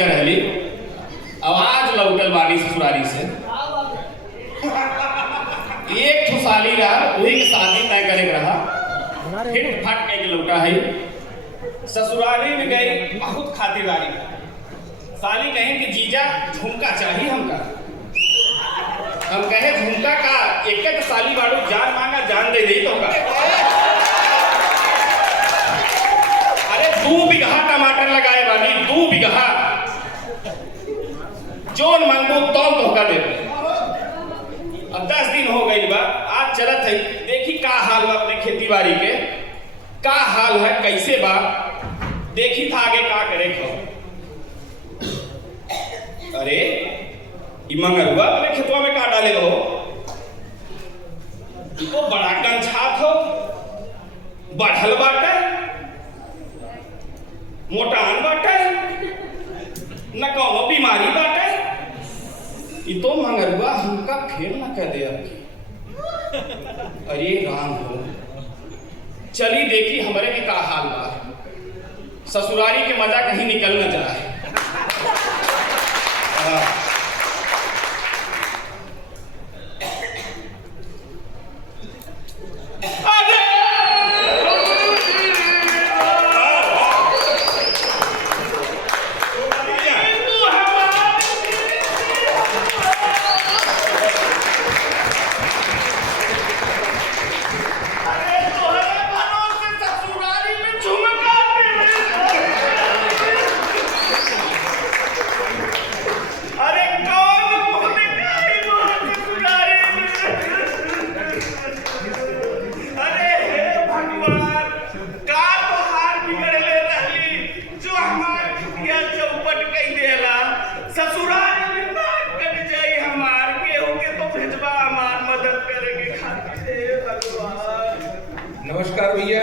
रहली आवाज लौटल बानी ससुरारी से एक ठो साली ला वही के शादी तय करे के रहा हिट फट के लौटा है ससुरारी में गई बहुत खातिरदारी साली कहें कि जीजा झुमका चाहिए हमका हम कहे झुमका का एक एक साली बाड़ू जान मांगा जान दे दी तो का अरे 2 बीघा टमाटर लगाए बानी 2 बीघा जोन मंगू तो धोखा दे अब 10 दिन हो गई बा आज चलत है देखी का हाल बा अपने खेती बाड़ी के का हाल है कैसे बा देखी था आगे का करे को अरे मंगरुआ अपने खेतवा में का डाले हो तो बड़ा गंछात हो बढ़ल बाटे मोटान बाटे न कौनो बीमारी बाटे ये तो मंगरुआ हमका फेल न कर दे अरे राम हो चली देखी हमारे के का हाल बा ससुरारी के मजा कहीं निकल न जाए नमस्कार भैया।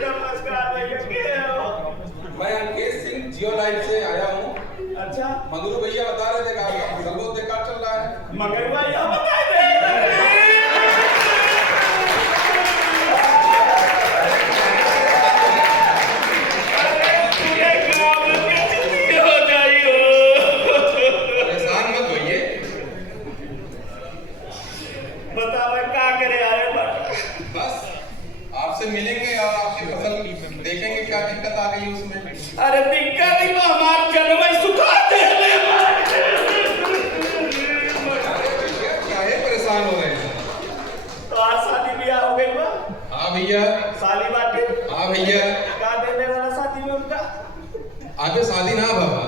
नमस्कार भैया मैं अंकेश सिंह जियो लाइफ से आया हूँ। अच्छा मंगरू भैया बता रहे थे कि आपका फसल बहुत बेकार चल रहा है। मगर भैया बता दे परेशान मत होइए। बतावे का करे आए बस आपसे मिलेंगे और आपकी फसल देखेंगे क्या दिक्कत आ गई उसमें। अरे दिक्कत ही तो हमार जनमई सुखा दे क्या है परेशान हो रहे हैं? तो आज शादी ब्याह हो गई बा हाँ भैया। साली बाटी हाँ भैया। का देने वाला शादी में उनका आगे शादी ना बाबा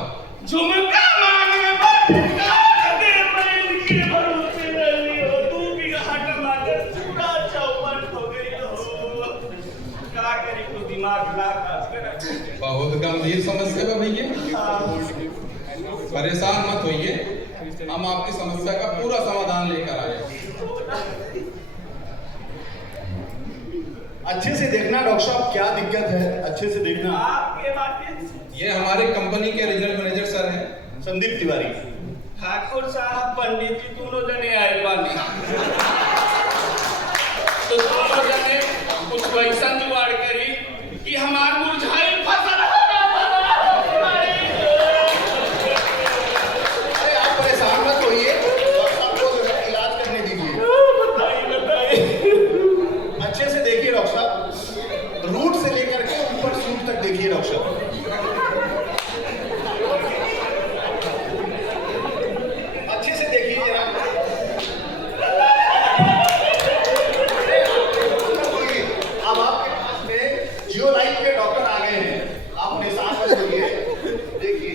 झुमका मांगने बटका दे मैं इनके भरोसे नहीं हो 2 बीघा टमाटर पूरा चौपट हो गई हो क्या करी को दिमाग ना काम करे बहुत गंभीर समस्या है भैया। परेशान मत होइए, हम आपकी समस्या का पूरा समाधान लेकर आए। अच्छे से देखना डॉक्टर साहब क्या दिक्कत है, अच्छे से देखना। आपके बातें ये हमारे कंपनी के रीजनल मैनेजर सर हैं संदीप तिवारी। ठाकुर साहब पंडित जी दोनों जने आए बानी तो दोनों जने कुछ वैसा जुगाड़ करी कि हमार मुरझाई फसल हो अरे आप परेशान मत होइए, डॉक्टर साहब को जो है इलाज करने दीजिए। बताइए अच्छे से देखिए डॉक्टर साहब, रूट से लेकर के ऊपर सूट तक देखिए डॉक्टर साहब। अच्छे से देखिए जरा। अब आपके पास में जियो लाइफ के डॉक्टर आ गए हैं, आप परेशान मत होइए। देखिए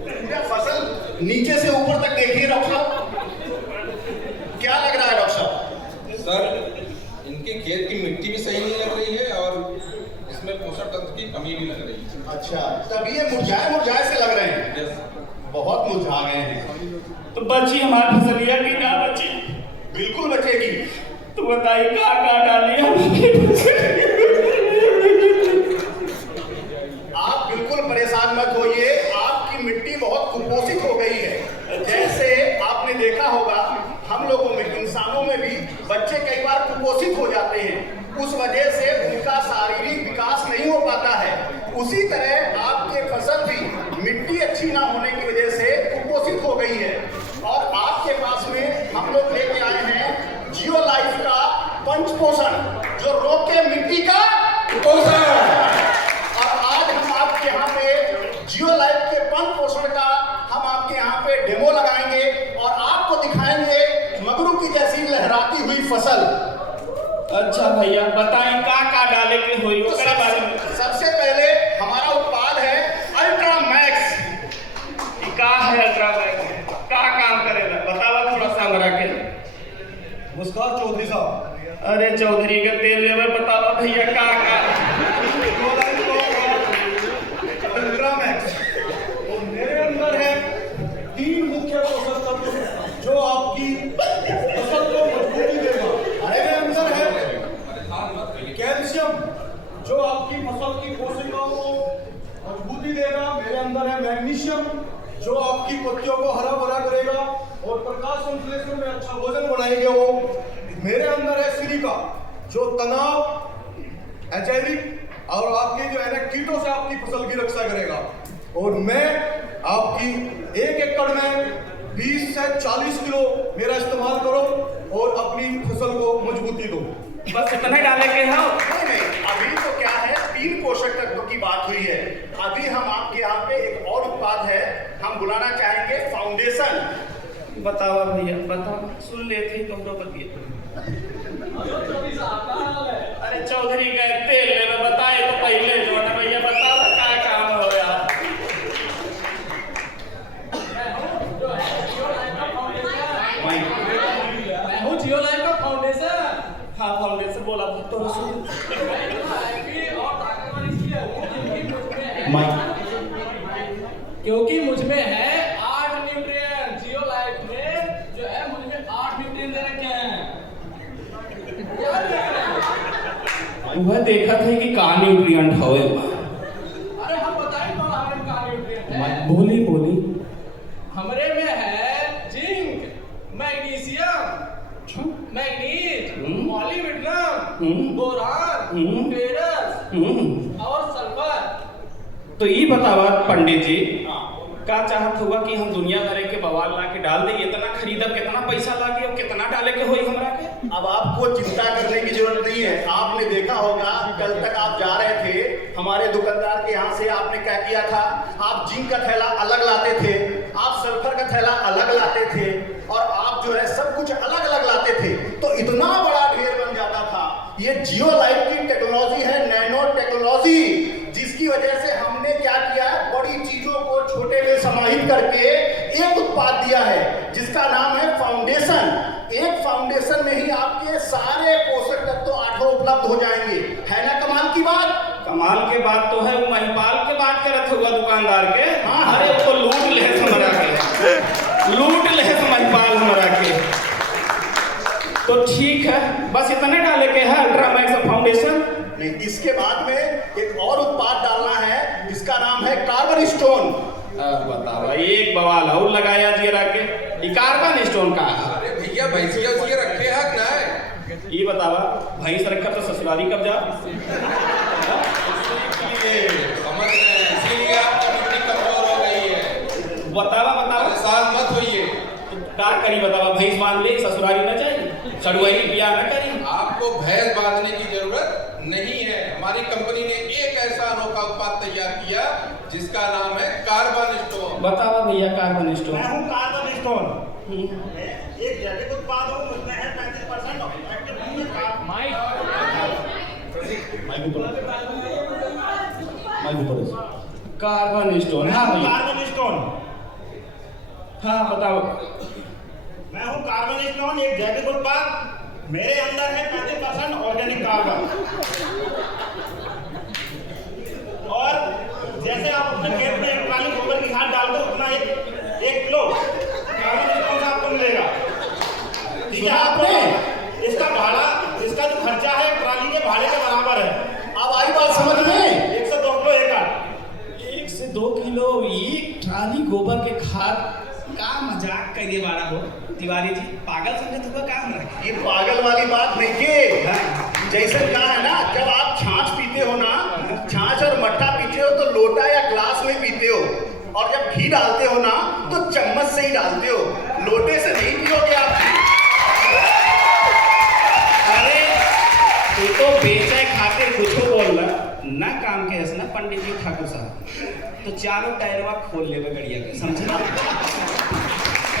पूरा फसल नीचे से ऊपर तक देखिए डॉक्टर साहब, क्या लग रहा है डॉक्टर साहब? सर। इनके खेत की मिट्टी भी सही नहीं लग रही है और इसमें पोषक तत्व की कमी भी लग रही है। अच्छा, तब ये मुरझाए से लग रहे हैं, यस। बहुत मुरझा गए हैं। तो बची हमारी फसलिया की ना बची बिल्कुल बचेगी। तो बताइए का डाली हमारी आप बिल्कुल परेशान मत होइए, आपकी मिट्टी बहुत कुपोषित हो गई है। जैसे आपने देखा होगा हम लोगों में, इंसानों में भी बच्चे कई बार कुपोषित हो जाते हैं, उस वजह से उनका शारीरिक विकास नहीं हो पाता है। उसी तरह आपके फसल भी मिट्टी अच्छी ना होने की वजह से कुपोषित हो गई है। और आपके पास में हम लोग लेके आए हैं जियो लाइफ का पंच पोषण, जो रोके मिट्टी का कुपोषण। और आज हम आपके यहाँ पे जियो लाइफ के पंच पोषण का हम आपके यहाँ पे डेमो लगाएंगे और आपको दिखाएंगे मगरू की जैसी लहराती हुई फसल। अच्छा भैया बताएं का डाले के होई तो ओकरा बारे में। सबसे पहले हमारा उत्पाद है अल्ट्रा मैक्स। का है अल्ट्रा मैक्स, का काम करेगा बतावा थोड़ा सा हमरा के। नमस्कार चौधरी साहब। अरे चौधरी का तेल लेवे बतावा भैया का अल्ट्रा मैक्स और मेरे अंदर है 3 मुख्य पोषक तत्व जो आपकी फसल को मजबूती देगा। मेरे अंदर है कैल्शियम जो आपकी फसल की कोशिकाओं को मजबूती देगा। मेरे अंदर है मैग्नीशियम जो आपकी पत्तियों को हरा भरा करेगा और प्रकाश संश्लेषण में अच्छा भोजन बनाएंगे वो। मेरे अंदर है सिलिका जो तनाव, एचआईवी और आपके जो है ना कीटों से आपकी फसल की रक्षा करेगा। और मैं आपकी 1 एकड़ में 20 से 40 किलो मेरा इस्तेमाल करो और अपनी फसल को मजबूती दो। बस इतना डाले के हो। नहीं, अभी तो क्या है 3 पोषक तत्वों की बात हुई है। अभी हम आपके यहाँ पे एक और उत्पाद है, हम बुलाना चाहेंगे फाउंडेशन। बतावा भैया बताओ, सुन लेते ही तुम तो बतिए। अरे चौधरी का तेल लेवे बताए तो पहले जो ना भैया बताओ का काम हो यार। मैं हूँ जियो लाइफ का फाउंडेशन। हाँ फाउंडेशन बोला तो सुन। क्योंकि मुझ में है 8 न्यूट्रिएंट। जियो लाइफ में जो है मुझ में 8 न्यूट्रिएंट दे रखे हैं। वह देखा था कि का न्यूट्रिएंट होए। अरे हम बताएं तो हमारे में का न्यूट्रिएंट है। बोली बोली। हमरे में है zinc, magnesium, manganese, molybdenum, boron, ferrous और सल्फर। तो ये बतावा पंडित जी का चाहत होगा कि हम दुनिया भर के बवाल ला के डाल दे, इतना खरीदब कितना पैसा लागे और कितना डाले के होई हमरा के। अब आपको चिंता करने की जरूरत नहीं है। आपने देखा होगा कल तक आप जा रहे थे हमारे दुकानदार के यहाँ से, आपने क्या किया था, आप जिंक का थैला अलग लाते थे, आप सल्फर का थैला अलग लाते थे और आप जो है सब कुछ अलग अलग लाते थे, तो इतना बड़ा ढेर बन जाता था। ये जियो लाइफ की टेक्नोलॉजी है, नैनो टेक्नोलॉजी, जिसकी वजह से हमने क्या किया, बड़ी चीजों को छोटे में समाहित करके एक उत्पाद दिया है जिसका नाम है फाउंडेशन। एक फाउंडेशन में ही आपके सारे पोषक तत्व 8 उपलब्ध हो जाएंगे। है ना कमाल की बात? कमाल के बात तो है। वो महिपाल के बात करत होगा दुकानदार के। हाँ। अरे वो तो लूट ले हमरा के, लूट ले महिपाल हमरा के। तो ठीक है, बस इतने डाले के है अल्ट्रा मैक्स फाउंडेशन। नहीं, इसके बाद में एक और उत्पाद डालना है जिसका नाम है कार्बन स्टोन। बतावा एक बवाल और लगाया जीरा के। ये कार्बन स्टोन का है। अरे भैया भैंसिया उसिया रखे हक ना है। ये बतावा भैंस रखा तो ससुराली कब जा। इसीलिए समझ रहे हैं, इसीलिए आपकी मिट्टी कमजोर हो गई है। बतावा बतावा परेशान मत होइए। का करी बतावा, भैंस बांध ले ससुराली न जाए, सड़ुआई बिया न करी। आपको भैंस बांधने की जरूरत नहीं है। हमारी कंपनी ने एक ऐसा अनोखा उत्पाद तैयार किया जिसका नाम है कार्बन स्टोन। बतावा भैया कार्बन स्टोन। मैं हूँ कार्बन स्टोन। एक जैविक उत्पाद हूँ, मुझमें है 35% कार्बन स्टोन। हाँ भैया कार्बन स्टोन। हाँ बताओ। मैं हूँ कार्बन स्टोन, एक जैविक उत्पाद। मेरे अंदर है 35% ऑर्गेनिक कार्बन। और जैसे आप अपने खेत में इलेक्ट्रॉनिक गोबर की खाद डाल दो, उतना 1 किलो कार्बन स्टोन से आपको मिलेगा। ठीक है, आपको इसका भाड़ा, इसका जो खर्चा है ट्राली के भाड़े के बराबर है। अब आई बात समझ में? 1 से 2 किलो एकड़। 1 से 2 किलो एक ट्राली गोबर के खाद का मजाक करिए बारा हो तिवारी जी, पागल समझे तुमका काम रखे। ये पागल वाली बात नहीं के। जैसे कहा है ना, जब आप छाछ पीते हो ना, छाछ और मट्ठा पीते हो तो लोटा या ग्लास में पीते हो, और जब घी डालते हो ना तो चम्मच से ही डालते हो, लोटे से नहीं पियोगे आप। अरे तू तो बेचे खातिर कुछ बोल रहा ना, काम के हंसना पंडित जी ठाकुर साहब तो चारों टायरवा खोल लेवे गड़िया के, समझना?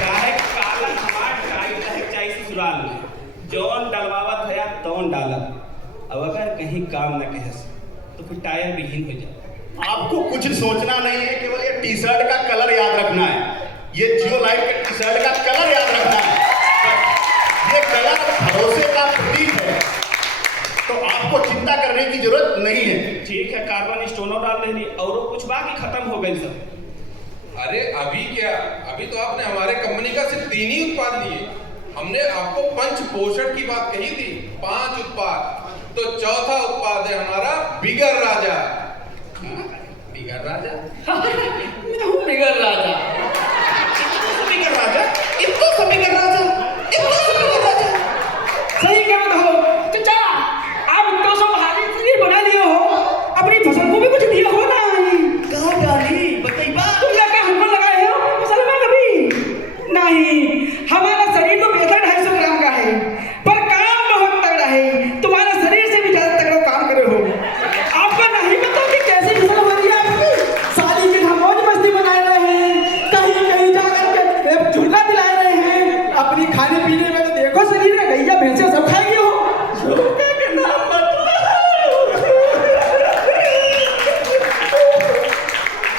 काहे काला हमार टाइट है चाय ससुराल में, जौन डलवावत है तौन डालत, अब अगर कहीं काम न कहे तो फिर टायर विहीन हो जाए। आपको कुछ सोचना नहीं है, केवल ये टी शर्ट का कलर याद रखना है, ये जियो लाइफ के टी शर्ट का कलर याद रखना है। ये कलर भरोसे का प्रतीक है, तो आपको चिंता करने की जरूरत नहीं है। ठीक है, कार्बन स्टोनो डाल देनी और कुछ बाकी खत्म हो गई सब। अरे अभी क्या, अभी तो आपने हमारे कंपनी का सिर्फ 3 ही उत्पाद लिए। हमने आपको पंच पोषण की बात कही थी, 5 उत्पाद, तो चौथा उत्पाद है हमारा बिगर राजा। बिगर राजा? मैं हूँ बिगर राजा। बिगर राजा? इतना सा बिगर राजा? इतना सा बिगर राजा? सही कहा हो चचा, आप इतना सब हाली शरीर बना लिए हो, अपनी फसल को भी कुछ दिया हो ना। कहाँ डाली बताइए बात। तुम लगा हमको लगाए हो फसल में कभी नहीं। हमारा शरीर तो 250 ग्राम का है, पर काम बहुत तगड़ा है। तुम्हारा शरीर से भी ज्यादा तगड़ा काम करे हो। आपको नहीं पता कि कैसी फसल हो रही है आपकी। साली की हम मौज मस्ती बनाए रहे हैं, कहीं कहीं जाकर के झुलका दिलाए रहे हैं। अपनी खाने पीने में तो देखो शरीर में गैया भैंसे सब खाएगी हो। झुलका के नाम मत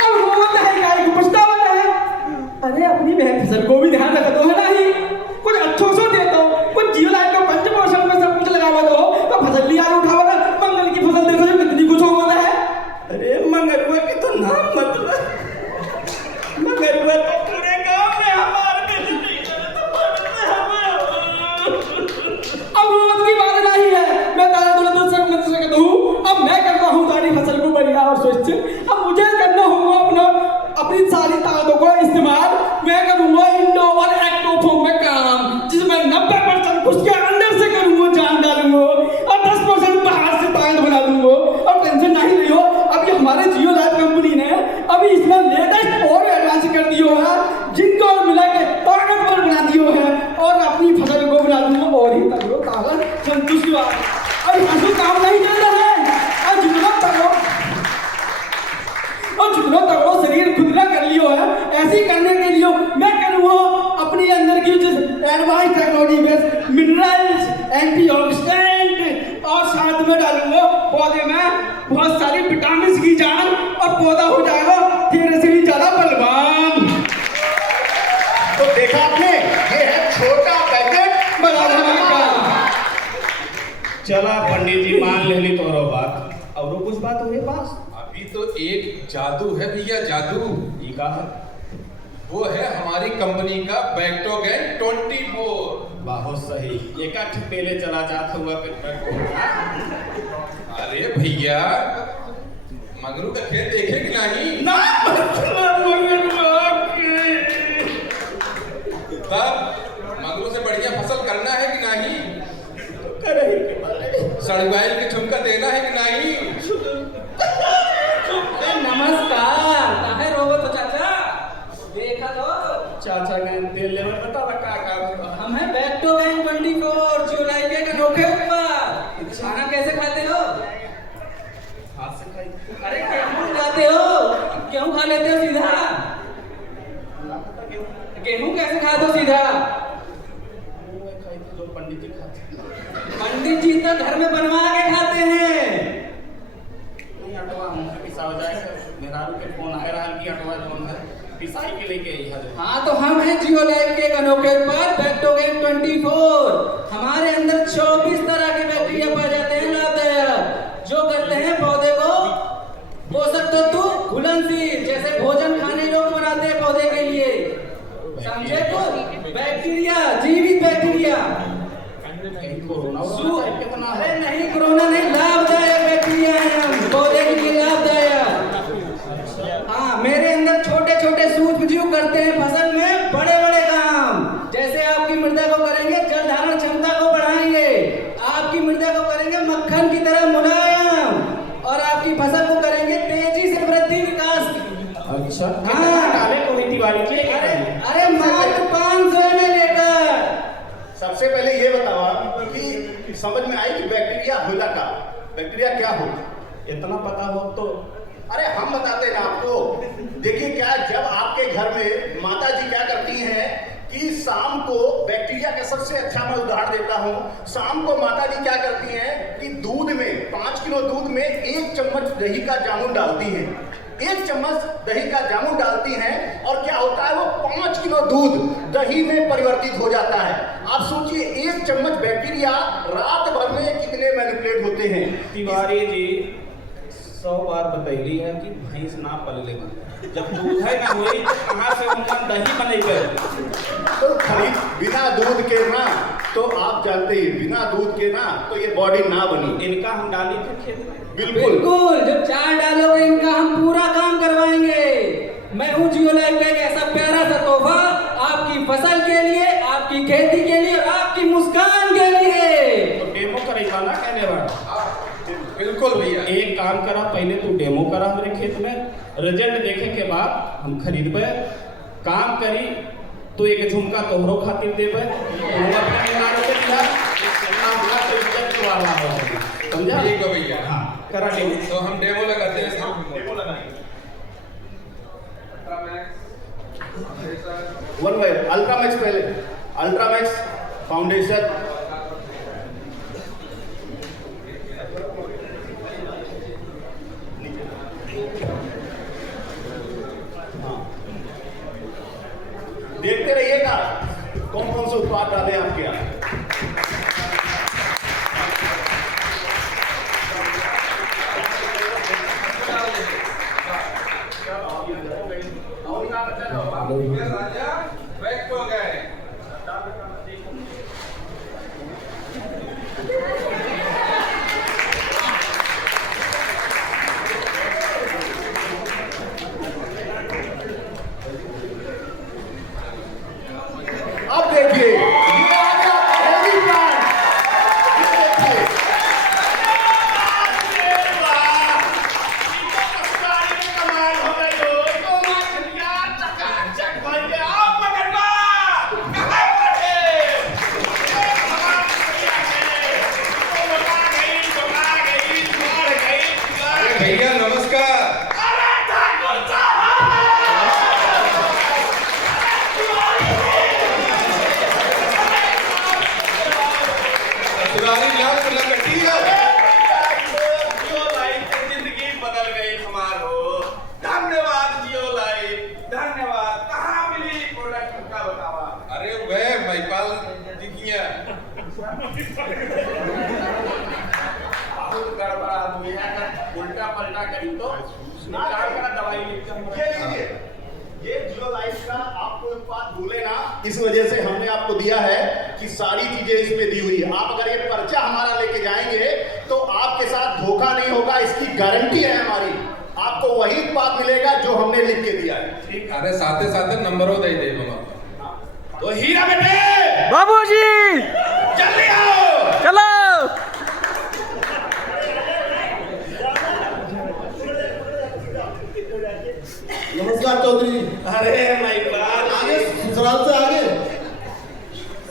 अब वो होता है गाय को पछतावा है। अरे अपनी फसल को भी ध्यान रख दो, है ना ही कुछ अच्छो से दे दो, कुछ जियो लाइफ का पंच पोषण में सब कुछ लगावा दो, तो फसल लिया उठावा ना। मंगल की फसल देखो जो कितनी कुछ होता है। अरे मंगलवा के तो नाम मतलब मंगलवा तो पूरे गांव में हमारे अब रोज की बात नहीं है। मैं तारा दूर से मत से कहता हूँ, अब मैं करता हूँ तारी फसल को बढ़िया और स्वच्छ। अब मुझे करना होगा अपनी सारी ताकतों को इस्तेमाल। मैं करूंगा इंडो और एक्टोफॉर्म में काम, जिसमें 90% उसके अंदर से करूंगा, जान डालूंगा, और 10% बाहर से ताकत बना दूंगा। और टेंशन नहीं लियो, अभी हमारे जियो लाइफ कंपनी ने अभी इसमें लेटेस्ट और एडवांस कर दियो है, जिनको मिला के ताकतवर बना दियो है, और अपनी फसल को बना दूंगा और ही तगड़ो ताकत संतुष्ट। और हंसू काम नहीं चल रहा है, और जितना तगड़ो शरीर खुदरा कर लियो है, ऐसी करने के लिए मैं करूँगा अपनी अंदर की जिस advance technology based minerals, antioxidant, और साथ में डालूंगा पौधे में बहुत सारी विटामिन की जान, और पौधा हो जाएगा तेरे से भी ज्यादा बलवान। तो देखा आपने, ये है छोटा पैकेट बड़ा धमाका। चला पंडित जी मान लेली तोरो बात, और कुछ बात हो पास? अभी तो एक जादू है भैया, जादू। ये का है? वो है हमारी कंपनी का बैक्टोगेन 24। बहुत सही, एक पहले चला जाता हुआ अरे भैया, मगरू का खेत देखे कि नहीं? ना तब मगरू से बढ़िया फसल करना है कि नहीं? करे सड़वाइल के झुमका देना है कि नहीं? नमस्कार, काहे रोवत हो चाचा? देखा तो चाचा का तेल ले बता का हम हैं बैक्टोगेन 24 जियो लाइफ के अनोखे उत्पाद। खाना कैसे खाते हो? हाथ से खाई। अरे गेहूं खाते हो? गेहूं खा लेते हो सीधा? गेहूं कैसे खाते हो सीधा? जो पंडित जी खाते। पंडित जी तो घर में बनवा के खाते हैं। नहीं अटवा हमसे पिसा हो जाएगा, मेहरारू के फोन आ रहा है कि अटवा जो है पिसाई के लेके आई है। हाँ तो हम हैं जियो लाइफ के अनोखे उत्पाद बैक्टोगेन 24। हमारे अंदर 24 तरह के बैक्टीरिया पाए जाते हैं लाभदायक, जो करते हैं पौधे को पोषक तत्व घुलनशील, जैसे भोजन खाने योग्य बनाते हैं पौधे के लिए। समझे तो? बैक्टीरिया, जीवित बैक्टीरिया। अरे नहीं, कोरोना नहीं, लाभदायक बैक्टीरिया है हम, पौधे के लिए लाभदायक। हाँ, मेरे अंदर छोटे छोटे सूक्ष्म जीव करते हैं फसल में बड़े बड़े काम। जैसे आपकी मृदा को करेंगे जल धारण क्षमता को बढ़ाएंगे, आपकी मृदा को करेंगे मक्खन की तरह मुलायम, और आपकी फसल को करेंगे तेजी से वृद्धि विकास। अच्छा हाँ, समझ में आई कि बैक्टीरिया होला का, बैक्टीरिया क्या हो। इतना पता हो तो अरे हम बताते ना आपको। देखिए क्या, जब आपके घर में माता जी क्या करती हैं कि शाम को, बैक्टीरिया का सबसे अच्छा मैं उदाहरण देता हूं, शाम को माता जी क्या करती हैं कि दूध में 5 किलो दूध में 1 चम्मच दही का जामुन डालती हैं। 1 चम्मच दही का जामुन डालती हैं और क्या होता है, वो 5 किलो दूध दही में परिवर्तित हो जाता है। आप सोचिए 1 चम्मच बैक्टीरिया रात भर में कितने मैनिपुलेट होते हैं। तिवारी जी 100 बार बतैली है कि भैंस ना पलले मन, जब दूध है ना हुई तो कहाँ से उनका दही बनेगा। तो खरीद बिना दूध के ना, तो आप जानते हैं बिना दूध के ना तो ये बॉडी ना बनी। इनका हम डाली थे खेत में। बिल्कुल बिल्कुल, जब 4 डालोगे इनका हम पूरा काम करवाएंगे। मैं हूँ जियो लाइफ का एक ऐसा प्यारा सा तोहफा आपकी फसल के लिए, आपकी खेती के लिए और आपकी मुस्कान के लिए। तो डेमो करेगा ना कहने वाला। बिल्कुल भैया। एक काम करा, पहले तू डेमो करा मेरे खेत में, रिजल्ट देखे के बाद हम खरीदबे। काम करी तो एक झुमका तोहरो खातिर देबे, तू अपने मेहरारू के दिया, हमरा तो इज्जत के वाला हो। समझा? ठीक है भैया। हाँ, करा डेमो। तो हम डेमो लगाते हैं सर। डेमो लगाएंगे। वन बाय अल्ट्रामैक्स, पहले अल्ट्रामैक्स फाउंडेशन, देखते रहिएगा कौन कौन से उत्पाद डाले आपके यहाँ। राजा बैक हो गए। अब देखिए ये आ गया हेवी प्लांट। ये देखिए कमाल हो गई हो, तो मछलियां चकाचक भर गया। आप मगरवा कहाँ पड़े? हमारी मछलियां गए, तो लगा गई, बढ़ गई। भैया नमस्कार। अरे ठाकुर साहब! ससुराली लाल को लकटी है। जियो लाइफ की जिंदगी बदल गई हमारो। धन्यवाद जियो लाइफ, धन्यवाद। कहाँ मिली प्रोडक्ट का बतावा? अरे वह महिपाल जी की है। बहुत गड़बड़ आदमी है, उल्टा पलटा करी तो निकाल कर दवाई लिख ये लीजिए, ये जियो लाइफ का आपको उत्पाद भूले ना, इस वजह से हमने आपको दिया है कि सारी चीजें इसमें दी हुई है। आप अगर ये पर्चा हमारा लेके जाएंगे तो आपके साथ धोखा नहीं होगा, इसकी गारंटी है हमारी। आपको वही उत्पाद मिलेगा जो हमने लिख के दिया है। ठीक। अरे साथे साथे नंबरों दे दे हम। तो हीरा बेटे बाबूजी जल्दी आओ। चलो। नमस्कार चौधरी जी। अरे महिपाल आगे ससुराल से आगे।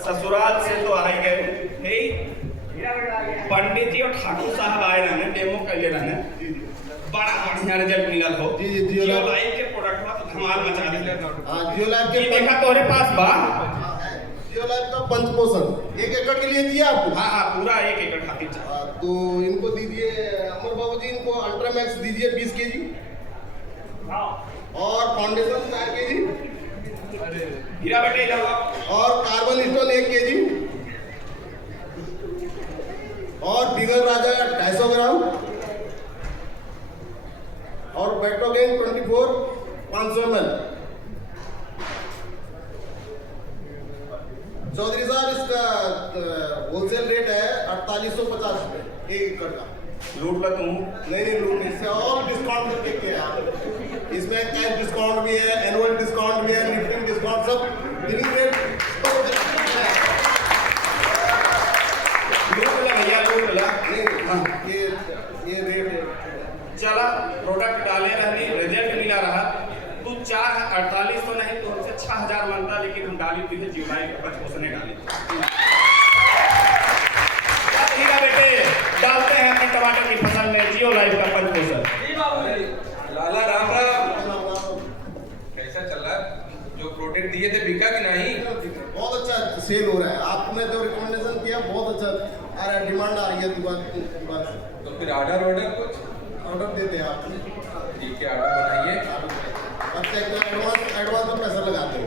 ससुराल से तो आ ही गए। हे, पंडित जी और ठाकुर साहब आए रहने, डेमो कर ले रहने। बड़ा बढ़िया रिजल्ट मिलल हो। जी, जी, जियो जियो लाइफ। लाइफ के प्रोडक्ट में तो धमाल मचा दिले। जियो लाइफ ये देखा तोरे पास बा? जियो लाइफ का पंचपोषण 1 एकड़ के लिए चाहिए आपको। हाँ हाँ, पूरा 1 एकड़ खातिर चाहिए। तो इनको दीजिए अमर बाबू जी, इनको अल्ट्रामैक्स दीजिए 20 केजी और फाउंडेशन 4 केजी हीरा बेटे इधर आओ। और कार्बन स्टोन 1 केजी और बिगर राजा 250 ग्राम और बैक्टोगेन 24 500 ml। चौधरी साहब इसका होलसेल रेट है 4850 रुपये 1 एकड़ का। लूट ला तू। नहीं लूट, इससे और डिस्काउंट करके क्या आप, इसमें कैश डिस्काउंट भी है, एनुअल डिस्काउंट भी है, लिफ्टिंग डिस्काउंट, सब बिलिंग रेट लूट ला भैया, लूट ला। नहीं, ये रेट है। चला प्रोडक्ट डाले रहनी, रिजल्ट मिला रहा। तू 48 तो नहीं तो हमसे 6000 मांगता, लेकिन हम डाली तुझे जियो लाइफ के 5 डाले। देखिएगा बेटे, डालते हैं अपने टमाटर की फसल में जियो लाइफ का पंच पोषण। लाला राम राम, कैसा चल रहा है? जो प्रोडक्ट दिए थे बिका कि नहीं? बहुत अच्छा सेल हो रहा है। आपने जो रिकमेंडेशन किया बहुत अच्छा आ रहा है, डिमांड आ रही है दुकान से। तो फिर ऑर्डर कुछ ऑर्डर देते हैं आप। ठीक है, ऑर्डर बनाइए। अच्छा, एडवांस में पैसा लगाते हो?